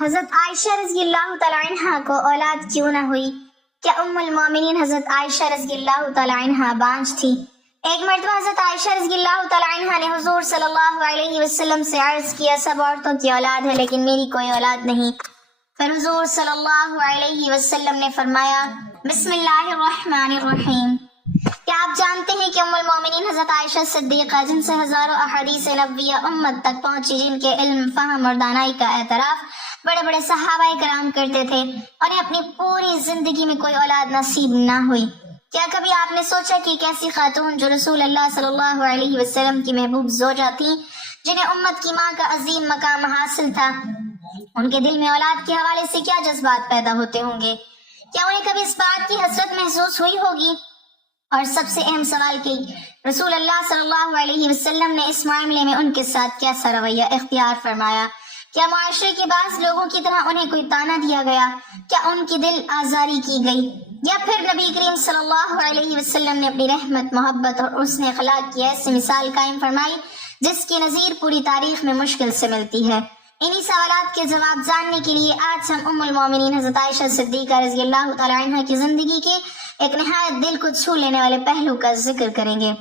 حضرت عائشہ رضی اللہ تعالیٰ عنہ کو اولاد کیوں نہ ہوئی؟ کیا ام المومنین حضرت عائشہ رضی اللہ تعالیٰ عنہ بانجھ تھی؟ ایک مرتبہ حضرت عائشہ رضی اللہ تعالیٰ عنہ نے حضور صلی اللہ علیہ وسلم سے عرض کیا، سب عورتوں کی اولاد ہے لیکن میری کوئی اولاد نہیں۔ پھر حضور صلی اللہ علیہ وسلم نے فرمایا، بسم اللہ الرحمن الرحیم۔ کیا آپ جانتے ہیں کہ ام المومنین حضرت عائشہ صدیقہ، جن سے ہزاروں احادیث نبویہ امت تک پہنچی، جن کے علم، فہم اور دانائی کا اعتراف بڑے بڑے صحابہ کرام کرتے تھے، انہیں اپنی پوری زندگی میں کوئی اولاد نصیب نہ ہوئی؟ کیا کبھی آپ نے سوچا کہ ایک ایسی خاتون جو رسول اللہ صلی اللہ علیہ وسلم کی محبوب زوجہ تھی، جنہیں امت کی ماں کا عظیم مقام حاصل تھا، ان کے دل میں اولاد کے حوالے سے کیا جذبات پیدا ہوتے ہوں گے؟ کیا انہیں کبھی اس بات کی حسرت محسوس ہوئی ہوگی؟ اور سب سے اہم سوال کہ رسول اللہ صلی اللہ علیہ وسلم نے اس معاملے میں ان کے ساتھ کیسا رویہ اختیار فرمایا؟ کیا معاشرے کے بعض لوگوں کی طرح انہیں کوئی طعنہ دیا گیا؟ کیا ان کی دل آزاری کی گئی؟ یا پھر نبی کریم صلی اللہ علیہ وسلم نے اپنی رحمت، محبت اور حسن اخلاق کی ایسی مثال قائم فرمائی جس کی نظیر پوری تاریخ میں مشکل سے ملتی ہے؟ انہی سوالات کے جواب جاننے کے لیے آج ہم ام المومنین حضرت عائشہ صدیقہ رضی اللہ تعالی عنہ کی زندگی کے ایک نہایت دل کو چھو لینے والے پہلو کا ذکر کریں گے۔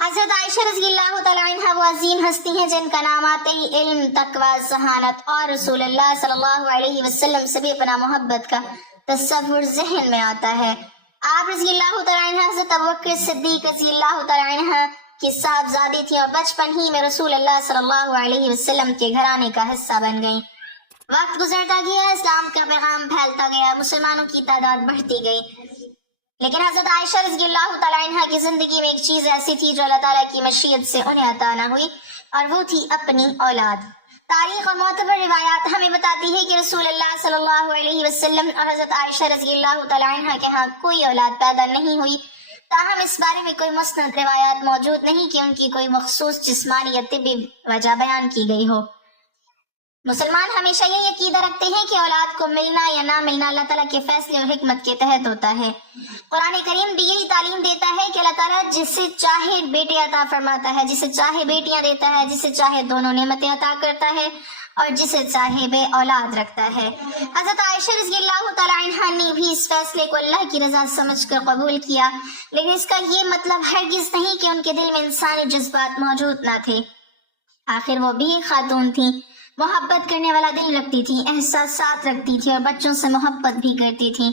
حضرت عائشہ رضی اللہ تعالی عنہ وہ عظیم ہستی ہیں جن کا نام آتے ہی علم، تقوی، ذہانت اور رسول اللہ صلی اللہ علیہ وسلم سے بے پناہ محبت کا تصور ذہن میں آتا ہے۔ آپ رضی اللہ تعالی عنہ حضرت ابوبکر صدیق رضی اللہ تعالی عنہ کی صاحبزادی تھی اور بچپن ہی میں رسول اللہ صلی اللہ علیہ وسلم کے گھرانے کا حصہ بن گئیں۔ وقت گزرتا گیا، اسلام کا پیغام پھیلتا گیا، مسلمانوں کی تعداد بڑھتی گئی، لیکن حضرت عائشہ رضی اللہ تعالی عنہ کی زندگی میں ایک چیز ایسی تھی جو اللہ تعالیٰ کی مشیت سے انہیں عطا نہ ہوئی، اور وہ تھی اپنی اولاد۔ تاریخ اور معتبر روایات ہمیں بتاتی ہے کہ رسول اللہ صلی اللہ علیہ وسلم اور حضرت عائشہ رضی اللہ تعالی عنہ کے ہاں کوئی اولاد پیدا نہیں ہوئی، تاہم اس بارے میں کوئی مستند روایات موجود نہیں کہ ان کی کوئی مخصوص جسمانی یا طبی وجہ بیان کی گئی ہو۔ مسلمان ہمیشہ یہ عقیدہ رکھتے ہیں کہ اولاد کو ملنا یا نہ ملنا اللہ تعالیٰ کے فیصلے اور حکمت کے تحت ہوتا ہے۔ قرآن کریم بھی یہی تعلیم دیتا ہے کہ اللہ تعالیٰ جسے چاہے بیٹے عطا فرماتا ہے، جسے چاہے بیٹیاں دیتا ہے، جسے چاہے دونوں نعمتیں عطا کرتا ہے، اور جسے چاہے بے اولاد رکھتا ہے۔ حضرت عائشہ رضی اللہ تعالی عنہ نے بھی اس فیصلے کو اللہ کی رضا سمجھ کر قبول کیا، لیکن اس کا یہ مطلب ہرگز نہیں کہ ان کے دل میں انسانی جذبات موجود نہ تھے۔ آخر وہ بھی ایک خاتون تھی، محبت کرنے والا دل رکھتی تھی، احساسات رکھتی تھی اور بچوں سے محبت بھی کرتی تھی۔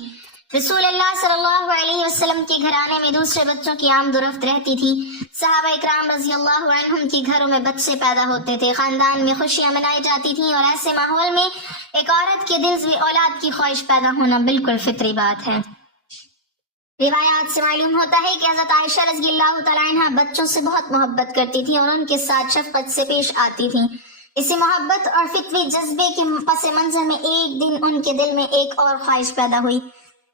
رسول اللہ صلی اللہ علیہ وسلم کے گھرانے میں دوسرے بچوں کی آمد و رفت رہتی تھی، صحابہ اکرام رضی اللہ عنہم کے گھروں میں بچے پیدا ہوتے تھے، خاندان میں خوشیاں منائی جاتی تھیں، اور ایسے ماحول میں ایک عورت کے دل سے اولاد کی خواہش پیدا ہونا بالکل فطری بات ہے۔ روایات سے معلوم ہوتا ہے کہ حضرت عائشہ رضی اللہ تعالی عنہ بچوں سے بہت محبت کرتی تھی اور ان کے ساتھ شفقت سے پیش آتی تھیں۔ اسی محبت اور فطری جذبے کے پس منظر میں ایک دن ان کے دل میں ایک اور خواہش پیدا ہوئی،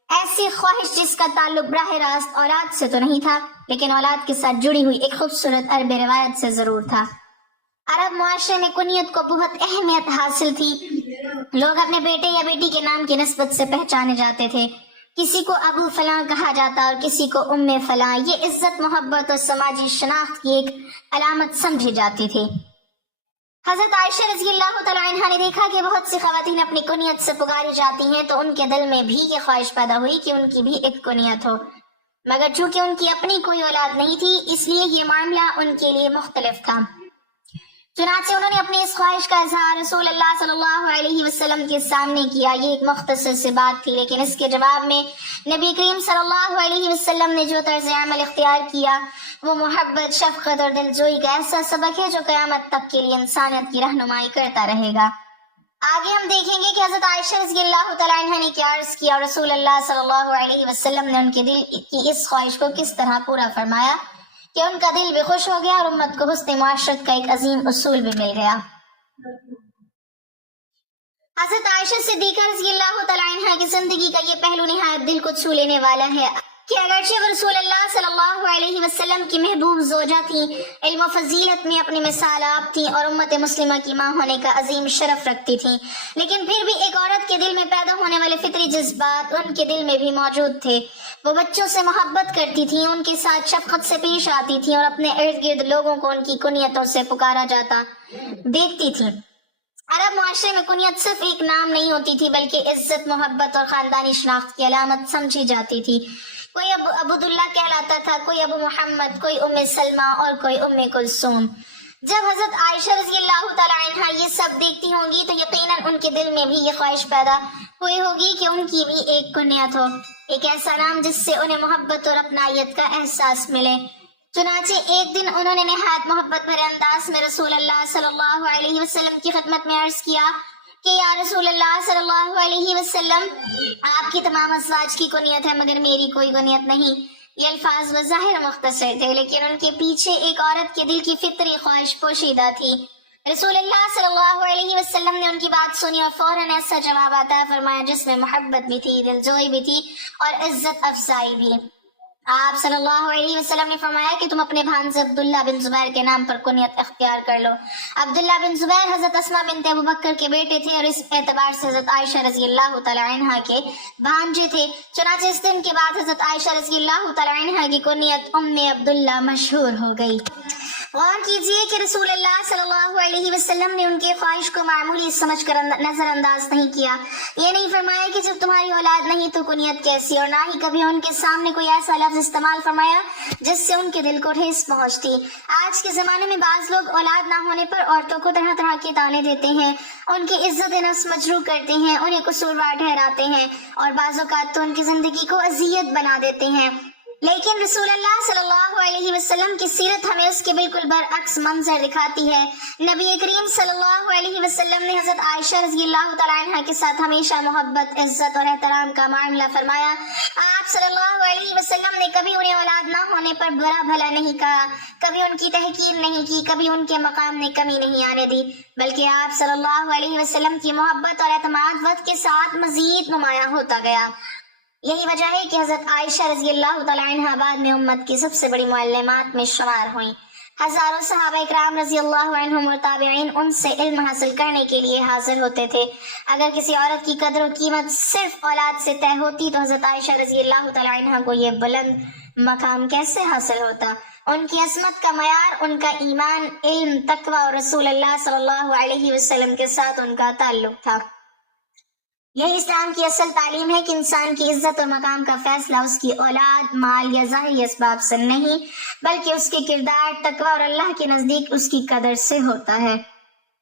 ایسی خواہش جس کا تعلق براہ راست اولاد سے تو نہیں تھا، لیکن اولاد کے ساتھ جڑی ہوئی ایک خوبصورت عرب روایت سے ضرور تھا۔ عرب معاشرے میں کنیت کو بہت اہمیت حاصل تھی، لوگ اپنے بیٹے یا بیٹی کے نام کی نسبت سے پہچانے جاتے تھے، کسی کو ابو فلاں کہا جاتا اور کسی کو ام فلاں، یہ عزت، محبت اور سماجی شناخت کی ایک علامت سمجھی جاتی تھی۔ حضرت عائشہ رضی اللہ تعالی عنہ نے دیکھا کہ بہت سی خواتین اپنی کنیت سے پکاری جاتی ہیں، تو ان کے دل میں بھی یہ خواہش پیدا ہوئی کہ ان کی بھی ایک کنیت ہو، مگر چونکہ ان کی اپنی کوئی اولاد نہیں تھی، اس لیے یہ معاملہ ان کے لیے مختلف تھا۔ چنانچہ انہوں نے اپنی اس خواہش کا اظہار رسول اللہ صلی اللہ علیہ وسلم کے سامنے کیا۔ یہ ایک مختصر سی بات تھی، لیکن اس کے جواب میں نبی کریم صلی اللہ علیہ وسلم نے جو طرز عمل اختیار کیا وہ محبت، شفقت اور دلجوئی کا ایسا سبق ہے جو قیامت تک کے لیے انسانیت کی رہنمائی کرتا رہے گا۔ آگے ہم دیکھیں گے کہ حضرت عائشہ رضی اللہ تعالی عنہ نے کیا عرض کیا اور رسول اللہ صلی اللہ علیہ وسلم نے ان کے دل کی اس خواہش کو کس طرح پورا فرمایا کہ ان کا دل بھی خوش ہو گیا اور امت کو حسن معاشرت کا ایک عظیم اصول بھی مل گیا۔ حضرت عائشہ صدیقہ رضی اللہ تعالی عنہ کی زندگی کا یہ پہلو نہایت دل کو چھو لینے والا ہے کہ اگرچہ وہ رسول اللہ صلی اللہ علیہ وسلم کی محبوب زوجہ تھیں، علم و فضیلت میں اپنی مثال آپ تھیں اور امت مسلمہ کی ماں ہونے کا عظیم شرف رکھتی تھیں، لیکن پھر بھی ایک عورت کے دل میں پیدا ہونے والے فطری جذبات ان کے دل میں بھی موجود تھے۔ وہ بچوں سے محبت کرتی تھیں، ان کے ساتھ شفقت سے پیش آتی تھیں اور اپنے ارد گرد لوگوں کو ان کی کنیتوں سے پکارا جاتا دیکھتی تھیں۔ عرب معاشرے میں کنیت صرف ایک نام نہیں ہوتی تھی بلکہ عزت، محبت اور خاندانی شناخت کی علامت سمجھی جاتی تھی۔ کوئی ابو عبداللہ کہلاتا تھا، کوئی ابو محمد، کوئی ام سلمہ اور کوئی ام کلثوم۔ جب حضرت عائشہ رضی اللہ تعالیٰ عنہ یہ سب دیکھتی ہوں گی تو یقیناً ان کے دل میں بھی یہ خواہش پیدا ہوئی ہوگی کہ ان کی بھی ایک کنیت ہو، ایک ایسا نام جس سے انہیں محبت اور اپنائیت کا احساس ملے۔ چنانچہ ایک دن انہوں نے نہایت محبت بھرے انداز میں رسول اللہ صلی اللہ علیہ وسلم کی خدمت میں عرض کیا کہ یا رسول اللہ صلی اللہ علیہ وسلم، آپ کی تمام ازواج کی کنیت ہے مگر میری کوئی کنیت نہیں۔ یہ الفاظ بظاہر مختصر تھے لیکن ان کے پیچھے ایک عورت کے دل کی فطری خواہش پوشیدہ تھی۔ رسول اللہ صلی اللہ علیہ وسلم نے ان کی بات سنی اور فوراً ایسا جواب عطا فرمایا جس میں محبت بھی تھی، دلجوئی بھی تھی اور عزت افزائی بھی۔ آپ صلی اللہ علیہ وسلم نے فرمایا کہ تم اپنے بھانجے عبداللہ بن زبیر کے نام پر کنیت اختیار کر لو۔ عبداللہ بن زبیر حضرت اسماء بنت ابو بکر کے بیٹے تھے اور اس اعتبار سے حضرت عائشہ رضی اللہ تعالی عنہا کے بھانجے تھے۔ چنانچہ اس دن کے بعد حضرت عائشہ رضی اللہ تعالی عنہا کی کنیت ام عبداللہ مشہور ہو گئی۔ غور کیجئے کہ رسول اللہ صلی اللہ علیہ وسلم نے ان کی خواہش کو معمولی سمجھ کر نظر انداز نہیں کیا۔ یہ نہیں فرمایا کہ جب تمہاری اولاد نہیں تو کنیت کیسی، اور نہ ہی کبھی ان کے سامنے کوئی ایسا لفظ استعمال فرمایا جس سے ان کے دل کو ٹھیس پہنچتی۔ آج کے زمانے میں بعض لوگ اولاد نہ ہونے پر عورتوں کو طرح طرح کے طعنے دیتے ہیں، ان کی عزت نفس مجروح کرتے ہیں، انہیں قصوروار ٹھہراتے ہیں اور بعض اوقات تو ان کی زندگی کو اذیت بنا دیتے ہیں۔ لیکن رسول اللہ صلی اللہ علیہ وسلم کی سیرت ہمیں اس کے بالکل برعکس منظر دکھاتی ہے۔ نبی کریم صلی اللہ علیہ وسلم نے حضرت عائشہ رضی اللہ تعالیٰ عنہ کے ساتھ ہمیشہ محبت، عزت اور احترام کا معاملہ فرمایا۔ آپ صلی اللہ علیہ وسلم نے کبھی انہیں اولاد نہ ہونے پر برا بھلا نہیں کہا، کبھی ان کی تحقیر نہیں کی، کبھی ان کے مقام میں کمی نہیں آنے دی، بلکہ آپ صلی اللہ علیہ وسلم کی محبت اور اعتماد وقت کے ساتھ مزید نمایاں ہوتا گیا۔ یہی وجہ ہے کہ حضرت عائشہ رضی اللہ تعالیٰ عنہ بعد میں امت کی سب سے بڑی معلمات میں شمار ہوئیں۔ ہزاروں صحابہ اکرام رضی اللہ عنہم اور تابعین ان سے علم حاصل کرنے کے لیے حاضر ہوتے تھے۔ اگر کسی عورت کی قدر و قیمت صرف اولاد سے طے ہوتی تو حضرت عائشہ رضی اللہ تعالیٰ عنہ کو یہ بلند مقام کیسے حاصل ہوتا؟ ان کی عصمت کا معیار ان کا ایمان، علم، تقوی اور رسول اللہ صلی اللہ علیہ وسلم کے ساتھ ان کا تعلق تھا۔ یہی اسلام کی اصل تعلیم ہے کہ انسان کی عزت اور مقام کا فیصلہ اس کی اولاد، مال یا ظاہری اسباب سے نہیں بلکہ اس کے کردار، تقوی اور اللہ کے نزدیک اس کی قدر سے ہوتا ہے۔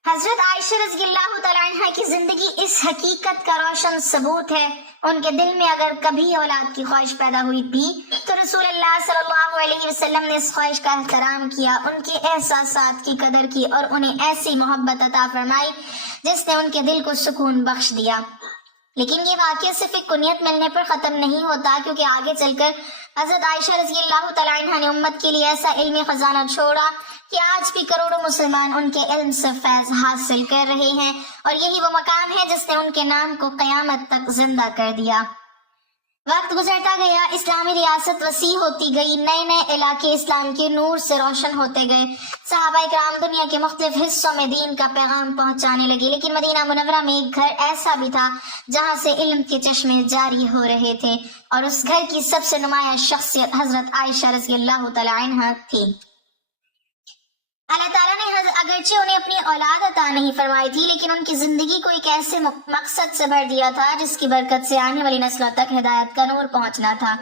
حضرت عائشہ رضی اللہ تعالیٰ عنہ کی زندگی اس حقیقت کا روشن ثبوت ہے۔ ان کے دل میں اگر کبھی اولاد کی خواہش پیدا ہوئی تھی تو رسول اللہ صلی اللہ علیہ وسلم نے اس خواہش کا احترام کیا، ان کے احساسات کی قدر کی اور انہیں ایسی محبت عطا فرمائی جس نے ان کے دل کو سکون بخش دیا۔ لیکن یہ واقعہ صرف ایک کنیت ملنے پر ختم نہیں ہوتا، کیونکہ آگے چل کر حضرت عائشہ رضی اللہ تعالیٰ عنہ نے امت کے لیے ایسا علمی خزانہ چھوڑا کہ آج بھی کروڑوں مسلمان ان کے علم سے فیض حاصل کر رہے ہیں، اور یہی وہ مقام ہے جس نے ان کے نام کو قیامت تک زندہ کر دیا۔ وقت گزرتا گیا، اسلامی ریاست وسیع ہوتی گئی، نئے نئے علاقے اسلام کے نور سے روشن ہوتے گئے۔ صحابہ اکرام دنیا کے مختلف حصوں میں دین کا پیغام پہنچانے لگے، لیکن مدینہ منورہ میں ایک گھر ایسا بھی تھا جہاں سے علم کے چشمے جاری ہو رہے تھے، اور اس گھر کی سب سے نمایاں شخصیت حضرت عائشہ رضی اللہ تعالی عنہا تھی۔ اللہ تعالیٰ نے اگرچہ انہیں اپنی اولاد عطا نہیں فرمائی تھی، لیکن ان کی زندگی کو ایک ایسے مقصد سے بھر دیا تھا جس کی برکت سے آنے والی نسلوں تک ہدایت کا نور پہنچنا تھا۔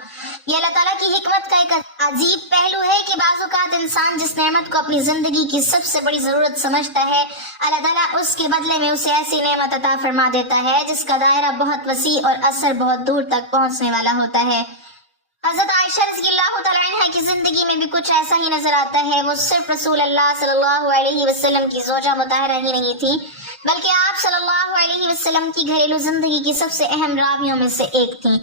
یہ اللہ تعالیٰ کی حکمت کا ایک عجیب پہلو ہے کہ بعض اوقات انسان جس نعمت کو اپنی زندگی کی سب سے بڑی ضرورت سمجھتا ہے، اللہ تعالیٰ اس کے بدلے میں اسے ایسی نعمت عطا فرما دیتا ہے جس کا دائرہ بہت وسیع اور اثر بہت دور تک پہنچنے والا ہوتا ہے۔ حضرت عائشہ رضی اللہ تعالیٰ عنہ کی زندگی میں بھی کچھ ایسا ہی نظر آتا ہے۔ وہ صرف رسول اللہ صلی اللہ علیہ وسلم کی زوجہ مطہرہ ہی نہیں تھی، بلکہ آپ صلی اللہ علیہ وسلم کی گھریلو زندگی کی سب سے اہم راویوں میں سے ایک تھیں۔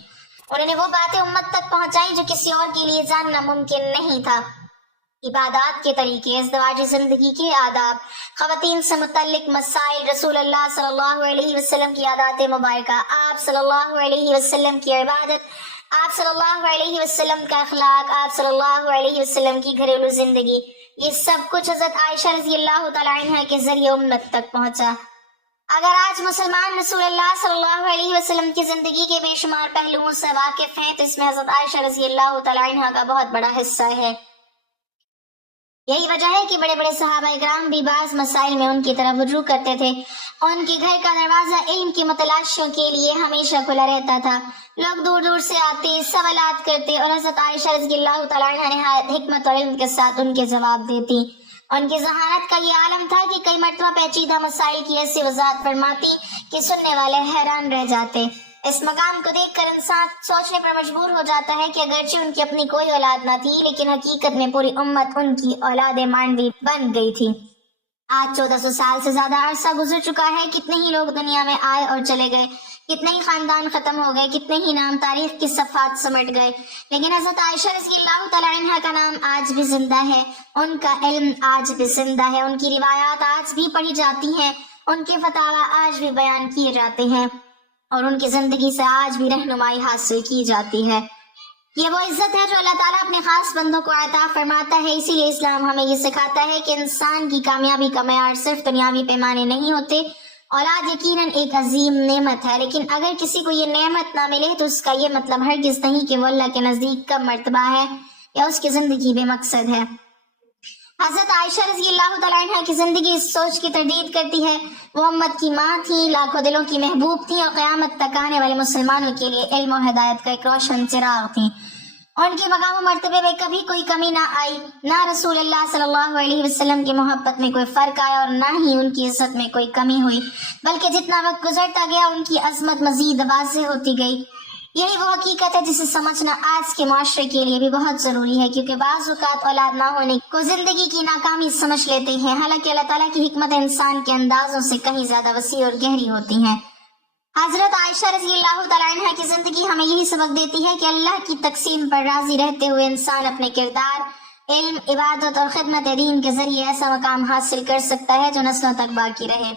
انہوں نے وہ باتیں امت تک پہنچائیں جو کسی اور کے لیے جاننا ممکن نہیں تھا۔ عبادات کے طریقے، ازدواجی زندگی کے آداب، خواتین سے متعلق مسائل، رسول اللہ صلی اللہ علیہ وسلم کی عادات مبارکہ، آپ صلی اللہ علیہ وسلم کی عبادت، آپ صلی اللہ علیہ وسلم کا اخلاق، آپ صلی اللہ علیہ وسلم کی گھریلو زندگی، یہ سب کچھ حضرت عائشہ رضی اللہ تعالی عنہ کے ذریعے امت تک پہنچا۔ اگر آج مسلمان رسول اللہ صلی اللہ علیہ وسلم کی زندگی کے بے شمار پہلوؤں سے واقف ہیں تو اس میں حضرت عائشہ رضی اللہ تعالی عنہ کا بہت بڑا حصہ ہے۔ یہی وجہ ہے کہ بڑے بڑے صحابہ اکرام بھی بعض مسائل میں ان کی طرف رجوع کرتے تھے. ان کے گھر کا دروازہ علم کی متلاشیوں کے لیے ہمیشہ کھلا رہتا تھا. لوگ دور دور سے آتے، سوالات کرتے اور حضرت عائشہ رضی اللہ تعالیٰ عنہ نہایت حکمت اور علم کے ساتھ ان کے جواب دیتی. ان کی ذہانت کا یہ عالم تھا کہ کئی مرتبہ پیچیدہ مسائل کی ایسی وضاحت فرماتی کہ سننے والے حیران رہ جاتے. اس مقام کو دیکھ کر انسان سوچنے پر مجبور ہو جاتا ہے کہ اگرچہ ان کی اپنی کوئی اولاد نہ تھی، لیکن حقیقت میں پوری امت ان کی اولاد مانوی بن گئی تھی. آج 1400 سال سے زیادہ عرصہ گزر چکا ہے. کتنے ہی لوگ دنیا میں آئے اور چلے گئے، کتنے ہی خاندان ختم ہو گئے، کتنے ہی نام تاریخ کی صفحات سمٹ گئے، لیکن حضرت عائشہ رضی اللہ تعالیٰ عنہ کا نام آج بھی زندہ ہے. ان کا علم آج بھی زندہ ہے. ان کی روایات آج بھی پڑھی جاتی ہیں. ان کے فتاوی آج بھی بیان کیے جاتے ہیں اور ان کی زندگی سے آج بھی رہنمائی حاصل کی جاتی ہے. یہ وہ عزت ہے جو اللہ تعالیٰ اپنے خاص بندوں کو عطا فرماتا ہے. اسی لیے اسلام ہمیں یہ سکھاتا ہے کہ انسان کی کامیابی کا معیار صرف دنیاوی پیمانے نہیں ہوتے. اولاد یقیناً ایک عظیم نعمت ہے، لیکن اگر کسی کو یہ نعمت نہ ملے تو اس کا یہ مطلب ہرگز نہیں کہ وہ اللہ کے نزدیک کم مرتبہ ہے یا اس کی زندگی بے مقصد ہے. حضرت عائشہ رضی اللہ تعالیٰ عنہ کی زندگی اس سوچ کی تردید کرتی ہے. وہ امت کی ماں تھی، لاکھوں دلوں کی محبوب تھی اور قیامت تک آنے والے مسلمانوں کے لیے علم و ہدایت کا ایک روشن چراغ تھی. ان کے مقام و مرتبے میں کبھی کوئی کمی نہ آئی، نہ رسول اللہ صلی اللہ علیہ وسلم کی محبت میں کوئی فرق آیا اور نہ ہی ان کی عزت میں کوئی کمی ہوئی، بلکہ جتنا وقت گزرتا گیا ان کی عظمت مزید واضح ہوتی گئی. یہی وہ حقیقت ہے جسے سمجھنا آج کے معاشرے کے لیے بھی بہت ضروری ہے، کیونکہ بعض اوقات اولاد نہ ہونے کو زندگی کی ناکامی سمجھ لیتے ہیں، حالانکہ اللہ تعالیٰ کی حکمت انسان کے اندازوں سے کہیں زیادہ وسیع اور گہری ہوتی ہیں. حضرت عائشہ رضی اللہ تعالیٰ عنہ کی زندگی ہمیں یہی سبق دیتی ہے کہ اللہ کی تقسیم پر راضی رہتے ہوئے انسان اپنے کردار، علم، عبادت اور خدمت دین کے ذریعے ایسا مقام حاصل کر سکتا ہے جو نسلوں تک باقی رہے.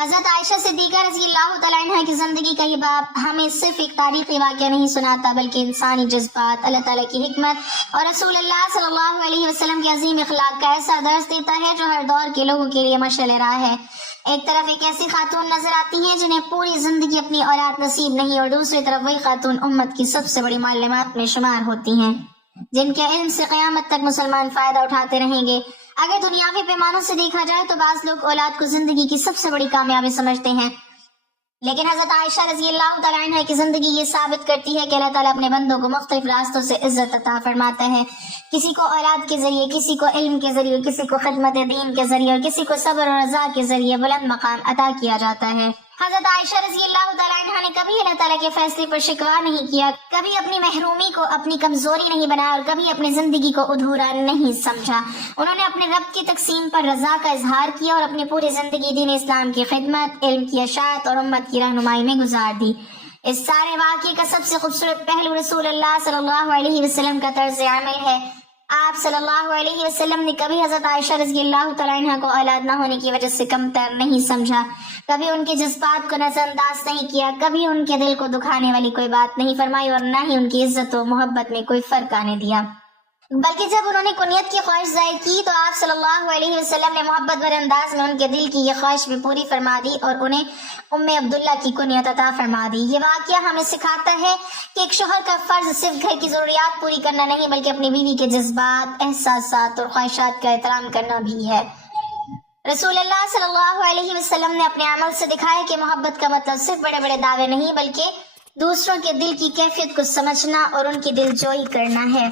حضرت عائشہ صدیقہ رضی اللہ تعالیٰ عنہ کی زندگی کا یہ باب ہمیں صرف ایک تاریخی واقعہ نہیں سناتا، بلکہ انسانی جذبات، اللہ تعالیٰ کی حکمت اور رسول اللہ صلی اللہ علیہ وسلم کے عظیم اخلاق کا ایسا درس دیتا ہے جو ہر دور کے لوگوں کے لیے مشعل راہ ہے. ایک طرف ایک ایسی خاتون نظر آتی ہیں جنہیں پوری زندگی اپنی اولاد نصیب نہیں، اور دوسری طرف وہی خاتون امت کی سب سے بڑی معلمات میں شمار ہوتی ہیں جن کے علم سے قیامت تک مسلمان فائدہ اٹھاتے رہیں گے. اگر دنیاوی پیمانوں سے دیکھا جائے تو بعض لوگ اولاد کو زندگی کی سب سے بڑی کامیابی سمجھتے ہیں، لیکن حضرت عائشہ رضی اللہ تعالیٰ عنہ کی زندگی یہ ثابت کرتی ہے کہ اللہ تعالیٰ اپنے بندوں کو مختلف راستوں سے عزت عطا فرماتا ہے. کسی کو اولاد کے ذریعے، کسی کو علم کے ذریعے، کسی کو خدمت دین کے ذریعے اور کسی کو صبر اور رضا کے ذریعے بلند مقام عطا کیا جاتا ہے. حضرت عائشہ رضی اللہ تعالیٰ عنہ نے کبھی اللہ تعالیٰ کے فیصلے پر شکوہ نہیں کیا، کبھی اپنی محرومی کو اپنی کمزوری نہیں بنایا اور کبھی اپنی زندگی کو ادھورا نہیں سمجھا. انہوں نے اپنے رب کی تقسیم پر رضا کا اظہار کیا اور اپنی پوری زندگی دین اسلام کی خدمت، علم کی اشاعت اور امت کی رہنمائی میں گزار دی. اس سارے واقعے کا سب سے خوبصورت پہلو رسول اللہ صلی اللہ علیہ وسلم کا طرز عمل ہے. آپ صلی اللہ علیہ وسلم نے کبھی حضرت عائشہ رضی اللہ تعالیٰ عنہ کو اولاد نہ ہونے کی وجہ سے کمتر نہیں سمجھا، کبھی ان کے جذبات کو نظر انداز نہیں کیا، کبھی ان کے دل کو دکھانے والی کوئی بات نہیں فرمائی اور نہ ہی ان کی عزت و محبت میں کوئی فرق آنے دیا. بلکہ جب انہوں نے کنیت کی خواہش ظاہر کی تو آپ صلی اللہ علیہ وسلم نے محبت بھرے انداز میں ان کے دل کی یہ خواہش بھی پوری فرما دی اور انہیں ام عبداللہ کی کنیت عطا فرما دی. یہ واقعہ ہمیں سکھاتا ہے کہ ایک شوہر کا فرض صرف گھر کی ضروریات پوری کرنا نہیں، بلکہ اپنی بیوی کے جذبات، احساسات اور خواہشات کا احترام کرنا بھی ہے. رسول اللہ صلی اللہ علیہ وسلم نے اپنے عمل سے دکھایا کہ محبت کا مطلب صرف بڑے بڑے دعوے نہیں، بلکہ دوسروں کے دل کی کیفیت کو سمجھنا اور ان کی دل جوئی کرنا ہے.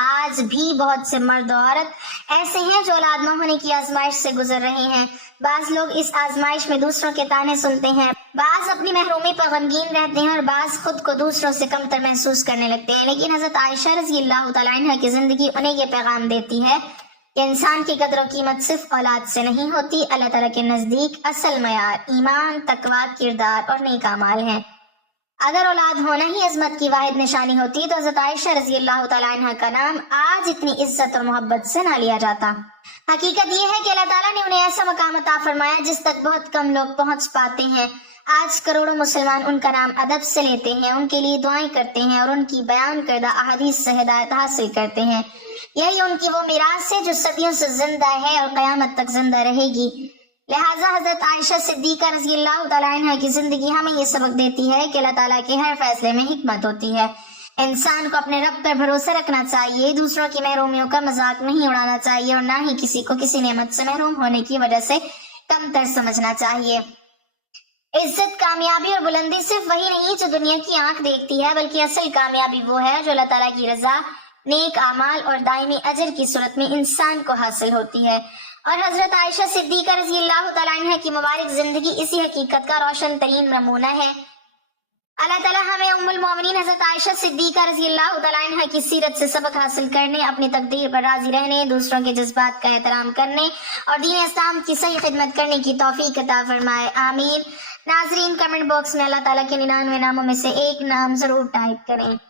آج بھی بہت سے مرد و عورت ایسے ہیں جو اولاد نہ ہونے کی آزمائش سے گزر رہے ہیں. بعض لوگ اس آزمائش میں دوسروں کے طعنے سنتے ہیں، بعض اپنی محرومی پر غمگین رہتے ہیں اور بعض خود کو دوسروں سے کمتر محسوس کرنے لگتے ہیں. لیکن حضرت عائشہ رضی اللہ تعالیٰ عنہ کی زندگی انہیں یہ پیغام دیتی ہے کہ انسان کی قدر و قیمت صرف اولاد سے نہیں ہوتی. اللہ تعالیٰ کے نزدیک اصل معیار ایمان، تقویٰ، کردار اور نیک اعمال ہے. اگر اولاد ہونا ہی عظمت کی واحد نشانی ہوتی تو حضرت عائشہ رضی اللہ تعالیٰ عنہ کا نام آج اتنی عزت اور محبت سے نہ لیا جاتا. حقیقت یہ ہے کہ اللہ تعالیٰ نے انہیں ایسا مقام عطا فرمایا جس تک بہت کم لوگ پہنچ پاتے ہیں. آج کروڑوں مسلمان ان کا نام ادب سے لیتے ہیں، ان کے لیے دعائیں کرتے ہیں اور ان کی بیان کردہ احادیث سے ہدایت حاصل کرتے ہیں. یہی ان کی وہ میراث ہے جو صدیوں سے زندہ ہے اور قیامت تک زندہ رہے گی. لہٰذا حضرت عائشہ صدیقہ رضی اللہ تعالیٰ عنہ کی زندگی ہمیں یہ سبق دیتی ہے کہ اللہ تعالیٰ کے ہر فیصلے میں حکمت ہوتی ہے. انسان کو اپنے رب پر بھروسہ رکھنا چاہیے، دوسروں کی محرومیوں کا مذاق نہیں اڑانا چاہیے، اور نہ ہی کسی کو کسی نعمت سے محروم ہونے کی وجہ سے کم تر سمجھنا چاہیے۔ عزت، کامیابی اور بلندی صرف وہی نہیں جو دنیا کی آنکھ دیکھتی ہے، بلکہ اصل کامیابی وہ ہے جو اللہ تعالیٰ کی رضا، نیک اعمال اور دائمی اجر کی صورت میں انسان کو حاصل ہوتی ہے۔ اور حضرت عائشہ صدیقہ رضی اللہ تعالیٰ عنہ کی مبارک زندگی اسی حقیقت کا روشن ترین نمونہ ہے۔ اللہ تعالیٰ ہمیں ام المومنین حضرت عائشہ صدیقہ رضی اللہ تعالیٰ عنہ کی سیرت سے سبق حاصل کرنے، اپنی تقدیر پر راضی رہنے، دوسروں کے جذبات کا احترام کرنے اور دین اسلام کی صحیح خدمت کرنے کی توفیق عطا فرمائے، آمین۔ ناظرین، کمنٹ باکس میں اللہ تعالیٰ کے 99 ناموں میں سے ایک نام ضرور ٹائپ کریں۔